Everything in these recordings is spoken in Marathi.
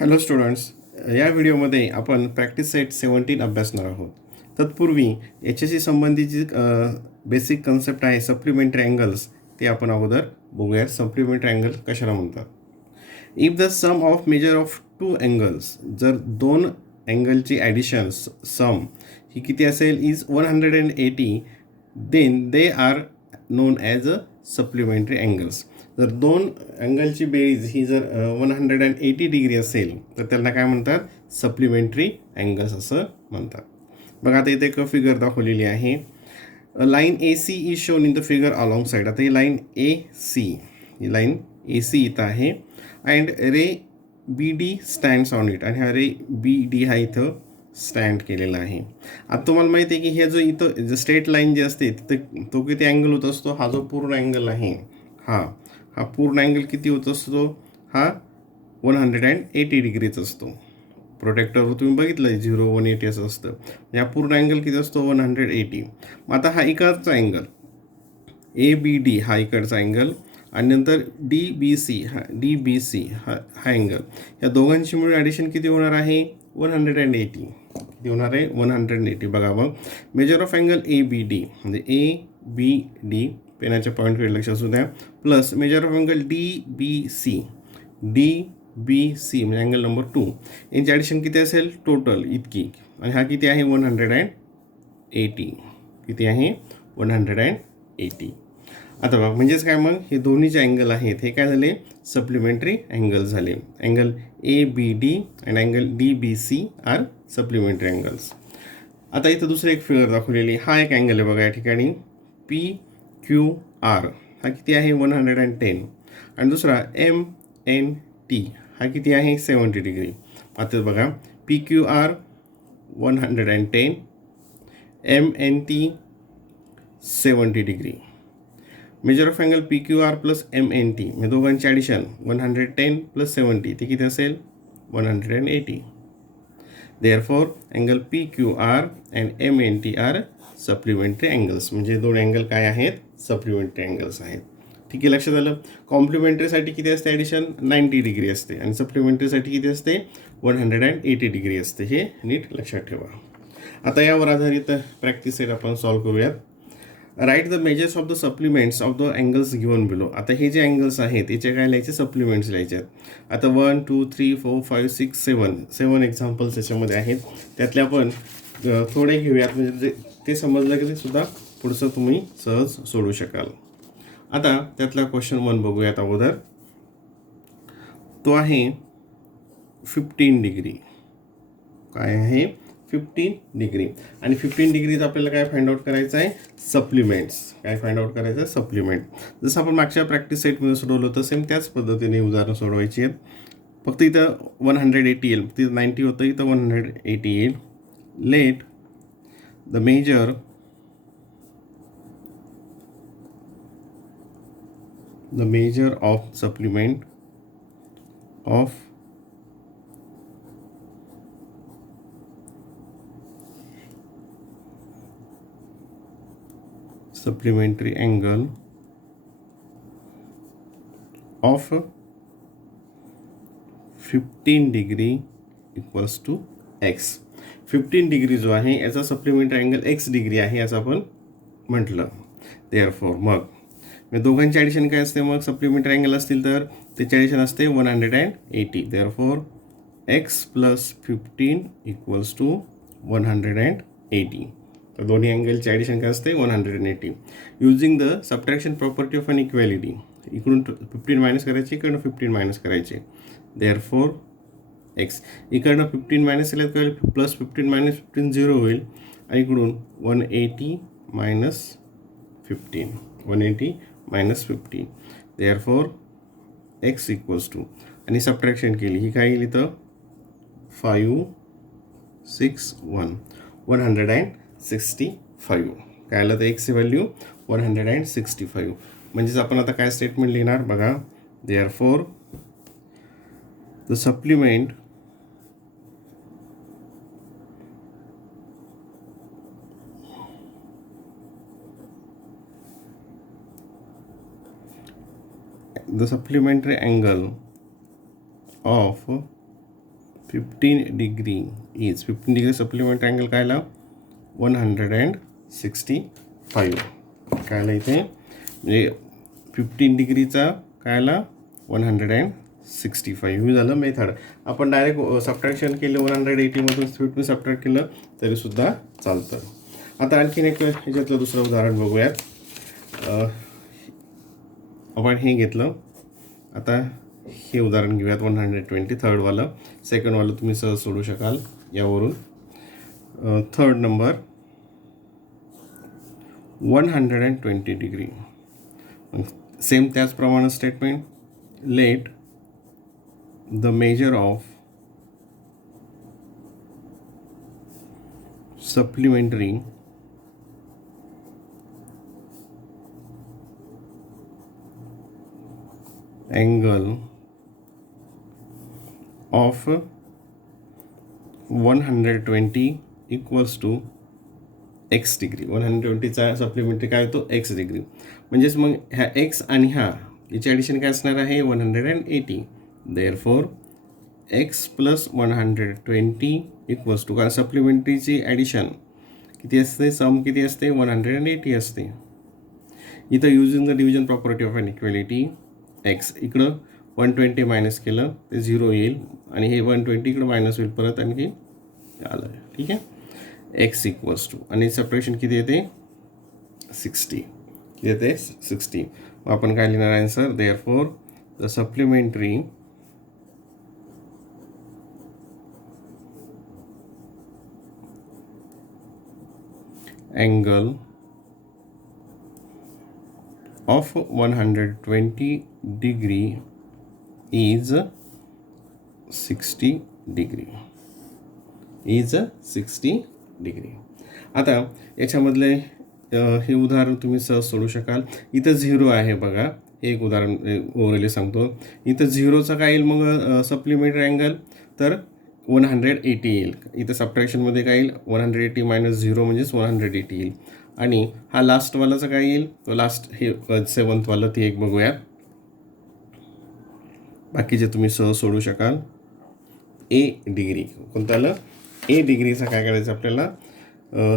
हॅलो स्टुडंट्स, या व्हिडिओमध्ये आपण प्रॅक्टिस सेट 17 अभ्यासणार आहोत. तत्पूर्वी याच्याशी संबंधीची बेसिक कन्सेप्ट आहे सप्लिमेंटरी अँगल्स, ते आपण अगोदर बघूया. सप्लिमेंटरी अँगल कशाला म्हणतात. If the sum of measure of two angles, जर दोन अँगलची ॲडिशन सम ही किती असेल is 180, then they are known as a supplementary angles. जर दोन अँगलची बेरीज ही जर 180 डिग्री असेल तर त्यांना काय म्हणतात, सप्लिमेंटरी अँगल्स असं म्हणतात. बघा आता इथे एक फिगर दाखवलेली आहे. Line A C is shown in the figure along side. आता ही लाईन ए सी, ही लाईन ए सी इथं आहे and ray B D stands on it, आणि हा रे बी डी हा इथं स्टँड केलेला आहे. आता तुम्हाला माहिती आहे की हे जो इथं स्ट्रेट लाईन जे असते तिथं तो किती अँगल होत असतो, हा जो पूर्ण अँगल आहे हा हा पूर्ण अँगल किती होत असतो, हा 180 डिग्रीच असतो. प्रोटेक्टरवर तुम्ही बघितलं 0 180 असं असतं. हा पूर्ण अँगल किती असतो, 180. मग आता हा इकडचा अँगल ए बी डी हा इकडचा अँगल, आणि नंतर डी बी सी हा अँगल, या दोघांची मिळून ॲडिशन किती होणार आहे, 180. किती होणार आहे, 180. बघा मग measure of angle A B D, म्हणजे ए बी डी पेनाच्या पॉईंटकडे लक्ष असू द्या, plus measure of angle D B C म्हणजे अँगल नंबर 2, यांची ॲडिशन किती असेल टोटल इतकी, आणि हा किती आहे 180. किती आहे 180. आता बघा म्हणजेच काय, मग हे दोन्ही जे अँगल आहेत हे काय झाले, सप्लिमेंटरी अँगल झाले. Angle A B D and angle D B C are supplementary angles. आता इथं दुसरं एक फिगर दाखवलेली, हा एक अँगल आहे बघा या ठिकाणी पी क्यू आर, हा किती आहे 110, आणि दुसरा एम एन टी हा किती आहे 70 डिग्री. आता बघा P Q R 110, M N T 70 degree. Measure of angle P Q R plus M N T, म्हणजे दोघांची ॲडिशन 110 प्लस 70 ते किती असेल 180. Therefore angle P Q R and M N T are supplementary angles. म्हणजे दोन अँगल काय आहेत, सप्लिमेंटरी अँगल्स आहेत. ठीक आहे, लक्षात आलं. कॉम्प्लिमेंटरीसाठी किती असते ॲडिशन, 90 डिग्री असते, आणि सप्लिमेंटरीसाठी किती असते 180 डिग्री असते. हे नीट लक्षात ठेवा. आता यावर आधारित प्रॅक्टिस सेट आपण सॉल्व करूयात. Write the measures of the supplements of the angles given below. आता हे जे अँगल्स आहेत याचे काय लिहायचे, सप्लिमेंट्स लिहायचे आहेत. आता 1 2 3 4 5 6 7 एक्झाम्पल्स याच्यामध्ये आहेत. त्यातले आपण थोडे घेऊयात, म्हणजे ते समजलं की ते सुद्धा पुढचं तुम्ही सहज सोडू शकाल. आता त्यातला क्वेश्चन 1 बघूयात अगोदर. तो आहे 15 डिग्री. काय आहे 15 डिग्री, आणि 15 डिग्रीज आपल्याला काय फाइंड आउट करायचं आहे, सप्लिमेंट्स. काय फाइंड आउट करायचं आहे, सप्लिमेंट. जसं आपण मागच्या प्रॅक्टिस सेटमध्ये सोडवलं होतं सेम त्याच पद्धतीने उदाहरणं सोडवायची आहेत. फक्त इथं 180 येईल, तिथं 90 होतं, इथं 180 येईल. Let the measure of supplement of supplementary angle of 15 degree equals to x. 15 degree जो आहे याचा सप्लिमेंटरी अँगल एक्स डिग्री आहे असं आपण म्हटलं. देअरफॉर मग दोघांची ॲडिशन काय असते, मग सप्लिमेंटरी अँगल असतील तर त्याची ॲडिशन असते 180. Therefore x plus 15 equals to 180. तर दोन्ही अँगलची ॲडिशन काय असते 180. Using the subtraction property of inequality. इकडून 15 मायनस करायचे, इकडनं 15 मायनस करायचे. देअरफॉर एक्स, इकडनं 15 मायनस केल्यात काय प्लस 15 मायनस 15 0 होईल, आणि इकडून 180 minus 15 180 therefore x equals to, आणि सबट्रॅक्शन केली ही काय येईल इथं 5 6 1 165. काय आलं तर एक्सची व्हॅल्यू 165. म्हणजेच आपण आता काय स्टेटमेंट लिहिणार बघा. Therefore the supplement the supplementary angle of 15 degree is 15 degree supplementary angle काय आला 165 काय आला इथे म्हणजे 15 डिग्रीचा काय आला 165 झालं मेथड. आपण डायरेक्ट सबट्रॅक्शन केलं 180मधून 15 सबट्रॅक्ट केलं तरीसुद्धा चालतं. आता आणखीन एक ह्याच्यातलं दुसरं उदाहरण बघूयात. आपण हे घेतलं. आता हे उदाहरण घेऊयात 120 थर्डवालं. सेकंडवालं तुम्ही सहज सोडू शकाल यावरून. Third number 120 degree. सेम त्याचप्रमाणे statement. Let the measure of supplementary angle of 120 equals to x degree. 120चा सप्लिमेंटरी काय होतो x डिग्री. म्हणजेच मग ह्या x आणि ह्या याची ॲडिशन काय असणार आहे 180. Therefore x plus 120 equals to कारण सप्लिमेंटरीची ॲडिशन किती असते सम किती असते 180 असते. इथं using the division property of inequality x इकडं 120 मायनस केलं ते 0 येईल आणि हे 120 इकडं मायनस होईल परत आणखी आलं. ठीक आहे. एक्स इक्वल्स टू आणि सपरेशन किती येते 60 किती येते 60. मग आपण काय लिहिणार answer therefore the supplementary angle of 120 degree is 60 degree. आता याच्यामधले हे उदाहरण तुम्ही सहज सोडू शकाल. इथं 0 आहे बघा. हे एक उदाहरण ओरली सांगतो. इथं 0चा काय येईल मग सप्लिमेंटरी अँगल तर 180 येईल. इथं सबट्रॅक्शनमध्ये काय येईल 180 मायनस 0 म्हणजेच 180 येईल. आणि हा लास्टवालाचा काय येईल तो लास्ट हे 7थवालं ती एक बघूयात. बाकीचे तुम्ही सहज सोडू शकाल. ए डिग्री कोणतं आलं ए डिग्रीचा काय करायचं आपल्याला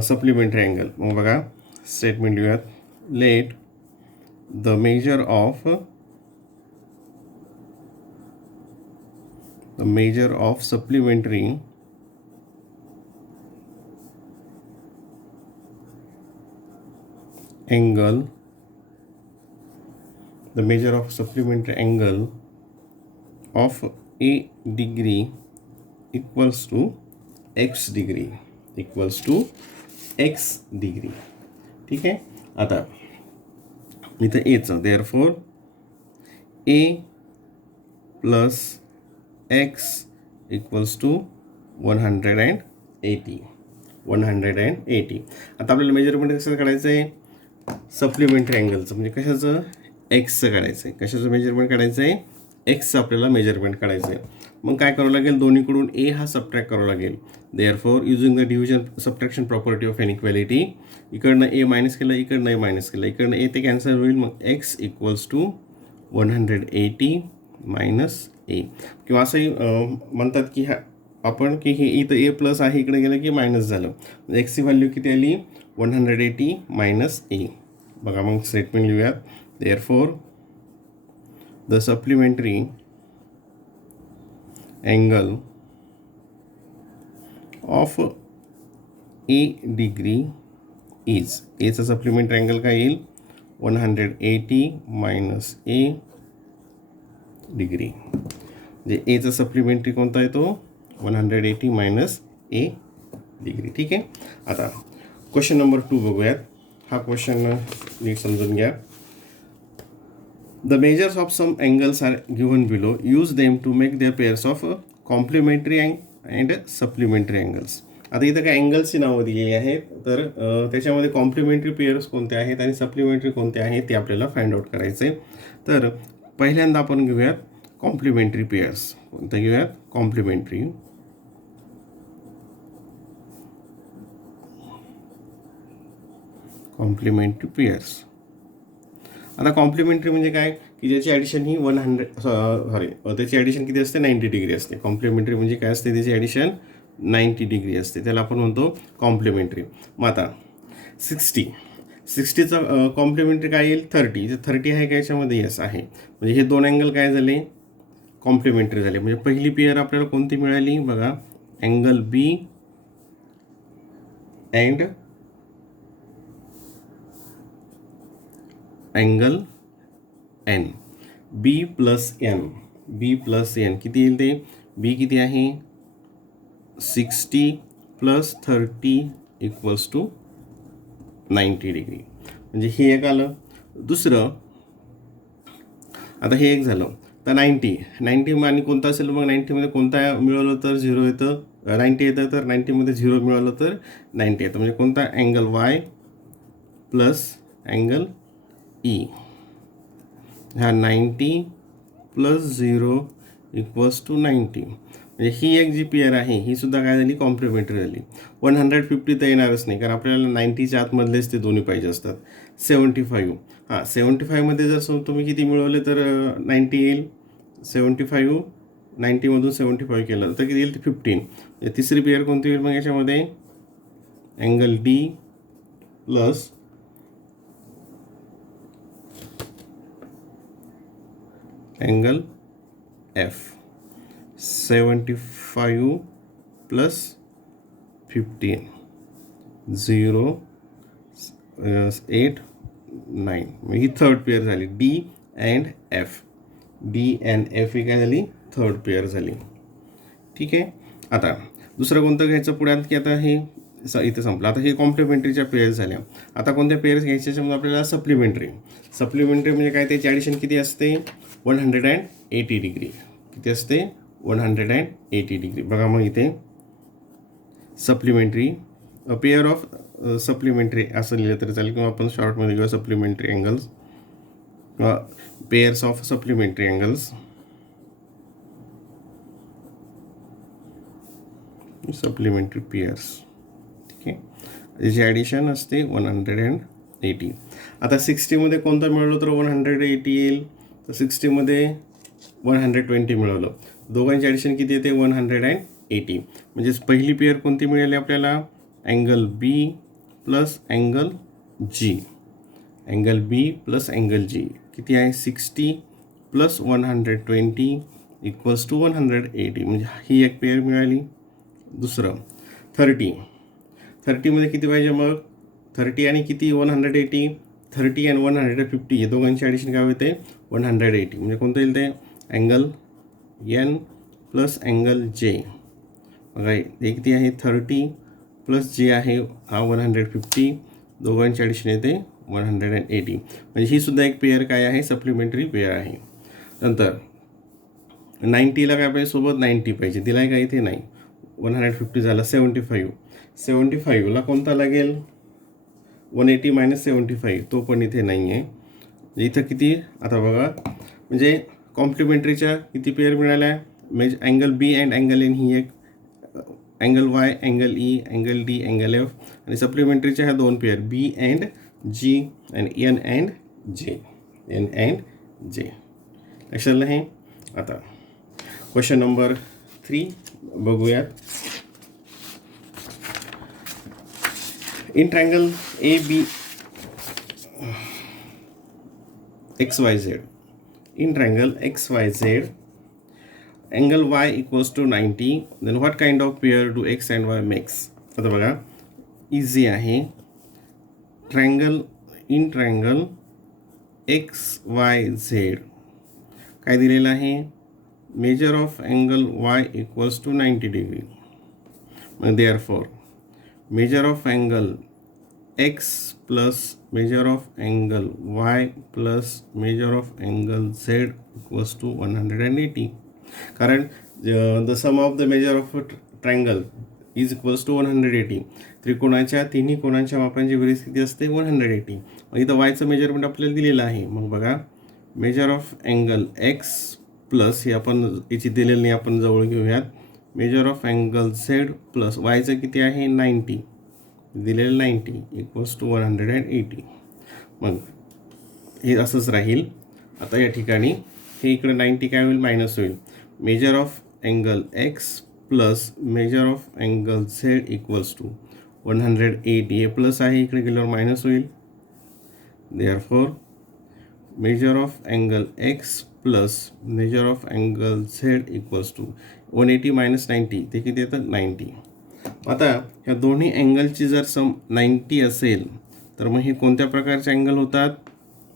सप्लिमेंटरी अँगल. मग बघा स्टेटमेंट लिहूयात. Late the measure of supplementary angle the measure of supplementary angle of a degree equals to x degree ठीक आहे. आता इथं एचं therefore a plus x equals to 180. आता आपल्याला मेजरमेंट कसं काढायचं आहे सप्लिमेंटरी अँगलचं म्हणजे कशाचं एक्सचं काढायचं आहे. कशाचं मेजरमेंट काढायचं आहे एक्सचं आपल्याला मेजरमेंट काढायचं आहे. मग काय करावं लागेल दोन्हीकडून ए हा सबट्रॅक्ट करावं लागेल. Therefore using the division subtraction property of inequality इकडनं ए मायनस केलं इकडनं ए मायनस केलं इकडनं ए ते कॅन्सल होईल. मग एक्स इक्वल्स टू 180 मायनस ए किंवा असंही म्हणतात की आपण की हे इथं ए प्लस आहे इकडे गेलं की मायनस झालं. एक्सची व्हॅल्यू किती आली 180 मायनस ए. बघा मग स्टेटमेंट लिहूयात. Therefore the supplementary angle of A degree is एचा सप्लिमेंटरी अँगल काय येईल 180 मायनस ए डिग्री. म्हणजे एचा सप्लिमेंटरी कोणता येतो 180 मायनस ए डिग्री. ठीक आहे. आता क्वेश्चन नंबर 2 बघूयात. हा क्वेश्चन नीट समजून घ्या. The measures of some angles are given below use them to make their pairs of complementary and supplementary angles. आता इथं काय अँगल्सची नावं दिलेली आहेत तर त्याच्यामध्ये कॉम्प्लिमेंटरी पेअर्स कोणते आहेत आणि सप्लिमेंटरी कोणते आहेत ते आपल्याला फाइंड आउट करायचे. तर पहिल्यांदा आपण घेऊयात कॉम्प्लिमेंटरी पेअर्स. कोणतं घेऊयात कॉम्प्लिमेंटरी पेअर्स. आता कॉम्प्लिमेंटरी म्हणजे काय की ज्याची ॲडिशन ही 100 त्याची ॲडिशन किती असते 90 डिग्री असते. कॉम्प्लिमेंटरी म्हणजे काय असते त्याची ॲडिशन 90 डिग्री असते, त्याला आपण म्हणतो कॉम्प्लिमेंटरी. मग आता 60चं कॉम्प्लिमेंटरी काय येईल 30. 30 आहे का याच्यामध्ये? येस आहे. म्हणजे हे दोन अँगल काय झाले कॉम्प्लिमेंटरी झाले. म्हणजे पहिली पेअर आपल्याला कोणती मिळाली बघा, angle B and angle N. B plus N, B plus N किती येईल ते? बी किती आहे 60 प्लस 30 इक्वल्स टू 90 डिग्री. म्हणजे हे एक आलं. दुसरं आता हे एक झालं. तर 90 आणि कोणता असेल मग 90मध्ये कोणता मिळवलं तर 0 येतं, 90 येतं, तर 90मध्ये 0 मिळवलं तर 90 येतं. म्हणजे कोणता angle Y plus angle E. हा 90 प्लस 0 इक्वल्स टू 90. म्हणजे ही एक जी पेअर आहे ही सुद्धा काय झाली कॉम्प्लिमेंटरी झाली. 150 तर येणारच नाही, कारण आपल्याला 90च्या आतमधलेच ते दोन्ही पाहिजे असतात. 75 हां 75मध्ये जर तुम्ही किती मिळवले तर 90 येईल. 75 90मधून 75 केलं तर किती येईल 15. तिसरी पेअर कोणती येईल मग याच्यामध्ये? Angle D plus angle F. 75 plus 15 0 8 9. मग ही थर्ड पेअर झाली D and F. D and F ही काय झाली थर्ड पेअर झाली. ठीक आहे. आता दुसरं कोणतं घ्यायचं पुढे की आता हे इथे संपलं. आता हे कॉम्प्लिमेंटरीच्या पेअर्स झाल्या. आता कोणत्या पेअर्स घ्यायच्या त्याच्यामध्ये आपल्याला सप्लिमेंटरी. सप्लिमेंटरी म्हणजे काय त्याची ॲडिशन किती असते 180 डिग्री. किती असते 180 डिग्री. बघा मग इथे सप्लिमेंटरी पेअर ऑफ सप्लिमेंटरी असं लिहिलं तरी चालेल, किंवा आपण शॉर्टमध्ये घेऊया सप्लिमेंटरी अँगल्स किंवा pairs of supplementary angles. Supplementary pairs. ठीक आहे. त्याची ॲडिशन असते 180. आता 60मध्ये कोणतं मिळवलं तर 180 येईल. तर 60मध्ये 120 मिळवलं. दोघांची ॲडिशन किती येते 180. म्हणजेच पहिली पेअर कोणती मिळाली आपल्याला अँगल बी प्लस अँगल जी. अँगल बी प्लस अँगल जी किती आहे 60 प्लस 120 इक्वल्स टू 180. म्हणजे ही एक पेअर मिळाली. दुसरं 30मध्ये किती पाहिजे मग 30 आणि किती 180. 30 आणि 150 हे दोघांची ॲडिशन काय होते 180. म्हणजे कोणतं येईल ते अँगल एन प्लस अँगल जे. बघा हे किती आहे 30 प्लस जे आहे हा 150. दोघांची ॲडिशन येते 180. म्हणजे ही सुद्धा एक पेअर काय आहे सप्लिमेंटरी पेअर आहे. नंतर 90ला काय पाहिजे सोबत 90 पाहिजे. दिला आहे का इथे नाही. 150 झाला. 75ला कोणता लागेल 180 मायनस 75. तो पण इथे नाही आहे. इथं किती आता बघा म्हणजे कॉम्प्लिमेंटरीच्या किती पेअर मिळाल्या म्हणजे angle B and angle N ही एक, angle Y angle E angle D angle F. आणि सप्लिमेंटरीच्या ह्या दोन पेअर बी अँड जी आणि N and J. N and J. लक्षात आलं हे. आता क्वेश्चन नंबर 3 बघूयात. In triangle A B XYZ. In triangle XYZ, angle Y equals to 90. Then what kind of pair do X and Y makes? आता बघा इझी आहे. इन ट्रायंगल XYZ काय दिलेलं आहे measure of angle Y equals to 90 degree. मग therefore measure of angle X plus measure of angle Y plus measure of angle Z equals to 180. कारण the sum of the measure of a triangle is equals to 180. त्रिकोणाच्या तिन्ही कोणांच्या मापांची बेरीज किती असते 180. मग इथं वायचं मेजरमेंट आपल्याला दिलेलं आहे. मग बघा measure of angle X plus हे आपण याची दिलेली नाही आपण जवळ घेऊयात. Major of angle Z plus वायचं किती आहे 90 दिलेलं 90 इक्वल्स टू 180. मग हे असंच राहील. आता या ठिकाणी हे इकडे 90 काय होईल, मायनस होईल. Measure of angle X plus measure of angle Z equals to 180. हे प्लस आहे, इकडे गेल्यावर मायनस होईल. Therefore measure of angle X plus measure of angle Z equals to 180 minus 90, ते किती येतं, 90. आता ह्या दोन्ही अँगलची जर सम 90 असेल तर मग हे कोणत्या प्रकारचे अँगल होतात,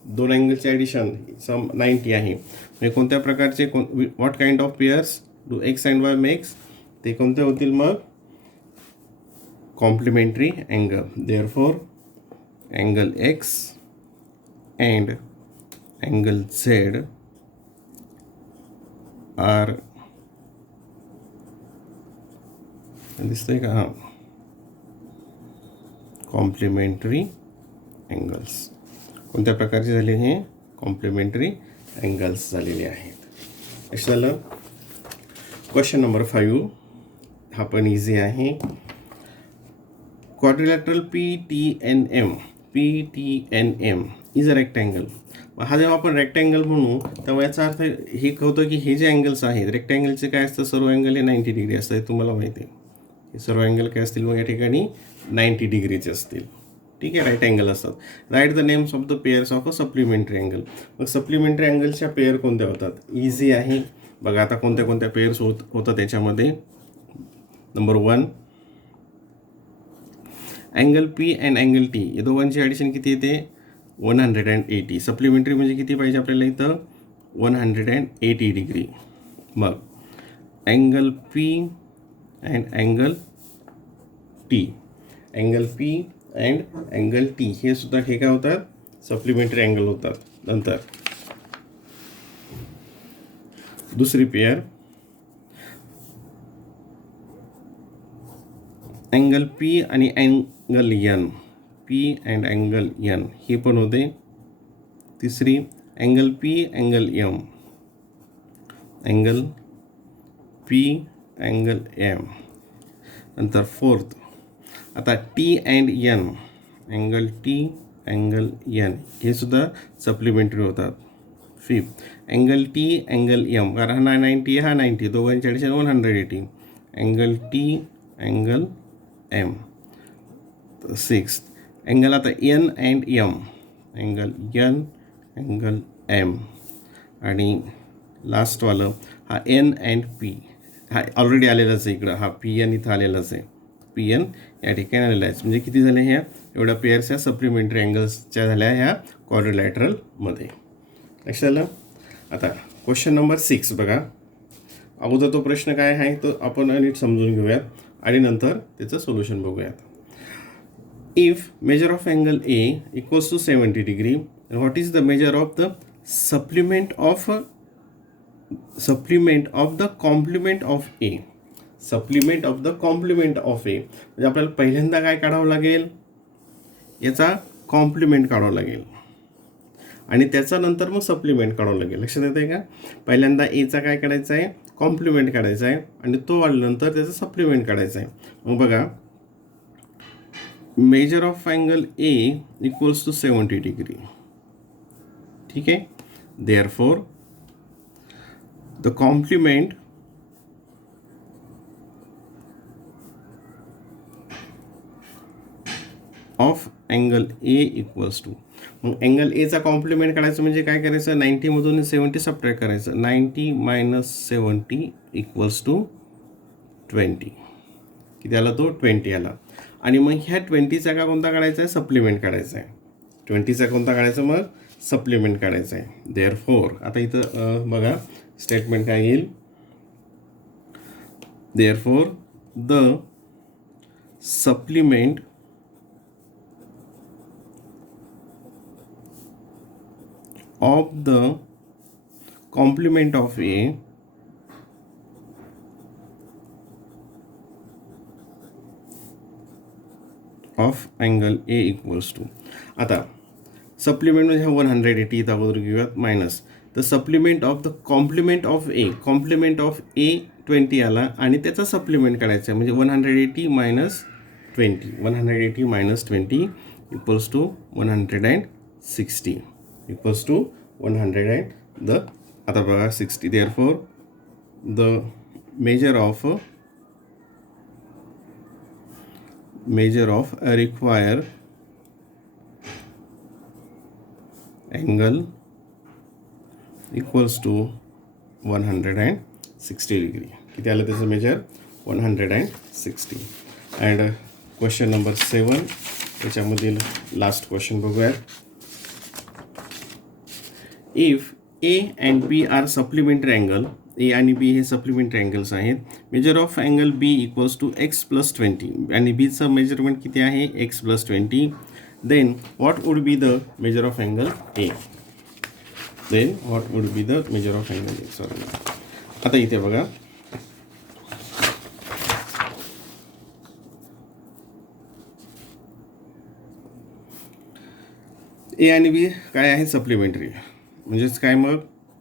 दोन अँगलचे ॲडिशन सम 90 आहे. म्हणजे कोणत्या प्रकारचे, what kind of pairs do X and Y makes, ते कोणते होतील मग, complementary angle. Therefore angle X and angle Z are, दिसतंय का, हां, कॉम्प्लिमेंटरी अँगल्स. कोणत्या प्रकारचे झाले, हे कॉम्प्लिमेंटरी अँगल्स झालेले आहेत. लक्षात झालं. क्वेश्चन नंबर 5 हा पण इझी आहे. Quadrilateral PTNM is a rectangle. हा जेव्हा आपण रेक्टँगल म्हणू तेव्हा याचा अर्थ हे होतं की हे जे अँगल्स आहेत रेक्टँगलचे काय असतं, सर्व अँगल हे 90 डिग्री असतं. हे तुम्हाला माहिती आहे. हे सर्व अँगल काय असतील मग या ठिकाणी 90 डिग्रीचे असतील. ठीक आहे, राईट अँगल असतात. Write the names of the pairs of a supplementary angle. मग सप्लिमेंटरी अँगलच्या पेअर कोणत्या होतात, इझी आहे बघा. आता कोणत्या कोणत्या पेअर्स होतात त्याच्यामध्ये. Number 1 angle P and angle T, या दोघांची ॲडिशन किती येते, 180. सप्लिमेंटरी म्हणजे किती पाहिजे आपल्याला इथं, 180 डिग्री. मग angle P and angle T, angle P and angle T हे सुद्धा हे काय होतात, सप्लिमेंटरी अँगल होतात. नंतर दुसरी पेअर अँगल P आणि angle N, P and angle N हे पण होते. तिसरी angle P angle M, angle P angle M. नंतर फोर्थ आता T and N, angle T angle N हे सुद्धा सप्लिमेंटरी होतात. Fifth angle T angle M, कारण हा 90 हा 90, दोघांची addition 180, angle T angle M. Sixth angle आता N and M, angle N angle M. आणि लास्टवालं हा N अँड P, हा ऑलरेडी आलेलाच आहे इकडं, हा PN इथं आलेलाच आहे. PN या ठिकाणी आलेला आहे. म्हणजे किती झाले ह्या, एवढ्या पेअर्स ह्या सप्लिमेंटरी अँगल्सच्या झाल्या ह्या क्वाड्रिलॅटरलमध्ये. लक्षात आलं. आता क्वेश्चन नंबर 6 बघा. अगोदर तो प्रश्न काय आहे तो आपण नीट समजून घेऊयात आणि नंतर त्याचं सोल्युशन बघूयात. If measure of angle A equals to 70 degree, what is the measure of the supplement of the complement of A. Supplement of the complement of A म्हणजे आपल्याला पहिल्यांदा काय काढावं लागेल, याचा कॉम्प्लिमेंट काढावं लागेल आणि त्याचा नंतर मग सप्लिमेंट काढावं लागेल. लक्षात येतं आहे का. पहिल्यांदा एचा काय काढायचं आहे, कॉम्प्लिमेंट काढायचा आहे आणि तो वाढल्यानंतर त्याचा सप्लिमेंट काढायचा आहे. मग बघा measure of angle A equals to 70 degree. ठीक आहे. Therefore the complement of angle A equals to, मग अँगल Aचा कॉम्प्लिमेंट काढायचं म्हणजे काय करायचं, 90मधून 70 सबट्रॅक्ट करायचं. 90 मायनस 70 इक्वल्स टू 20. किती आला तो, 20 आला. आणि मग ह्या 20चा का कोणता काढायचा आहे, सप्लिमेंट काढायचा आहे. 20चा कोणता काढायचा, मग सप्लिमेंट काढायचा आहे. देअरफॉर आता इथं बघा स्टेटमेंट काय येईल, therefore the supplement of the complement of A of angle A equals to, आता सप्लिमेंट म्हणजे 180 इथं अगोदर घेऊयात minus the supplement of the complement of A, complement of A 20 आला आणि त्याचा सप्लिमेंट काढायचा आहे म्हणजे 180 minus 20, 180 minus 20 equals to 160 equals to 100 द आता बघा 60 therefore the measure of a required angle equals to 160 degree. किती आलं त्याचं मेजर 160. अँड क्वेश्चन नंबर 7 त्याच्यामधील लास्ट क्वेश्चन बघूया. If A and B are supplementary angle, A आणि बी हे सप्लिमेंटरी अँगल्स आहेत. Measure of angle B equals to x+20 आणि बीचं मेजरमेंट किती आहे x+20. Then what would be the measure of angle A. Sorry आता इथे बघा ए आणि बी काय आहे सप्लिमेंटरी, म्हणजेच काय मग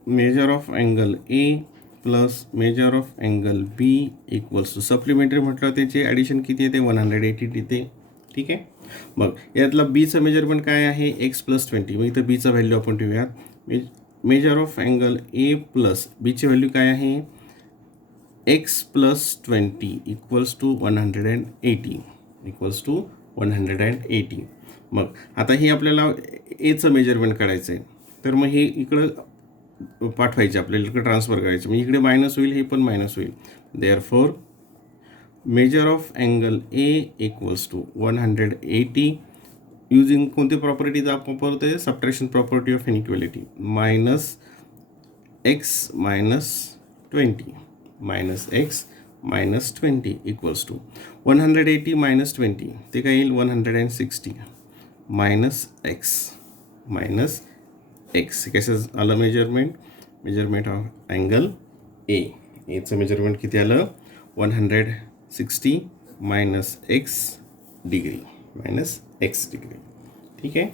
measure of angle A plus measure of angle B equals to supplementary म्हटलं त्याचे ॲडिशन किती येते 180 येते. ठीक आहे. मग यातला बीचं मेजरमेंट काय आहे x+20. मग इथं बीचा व्हॅल्यू आपण ठेवूयात. Major of angle A plus बीची व्हॅल्यू काय आहे x+20 इक्वल्स टू 180. मग आता हे आपल्याला एचं मेजरमेंट काढायचं आहे, तर मग हे इकडं पाठवायचे आपल्याला, इकडे ट्रान्सफर करायचे. मग इकडे मायनस होईल, हे पण मायनस होईल. Therefore measure of angle A equals to 180 using कोणती प्रॉपर्टी वापरतोय subtraction property of inequality. -x-20 equals to 180 - 20 ते काय येईल 160 -x कसं आलं मेजरमेंट ऑफ अँगल एचं मेजरमेंट किती आलं 160 - x डिग्री. ठीक आहे.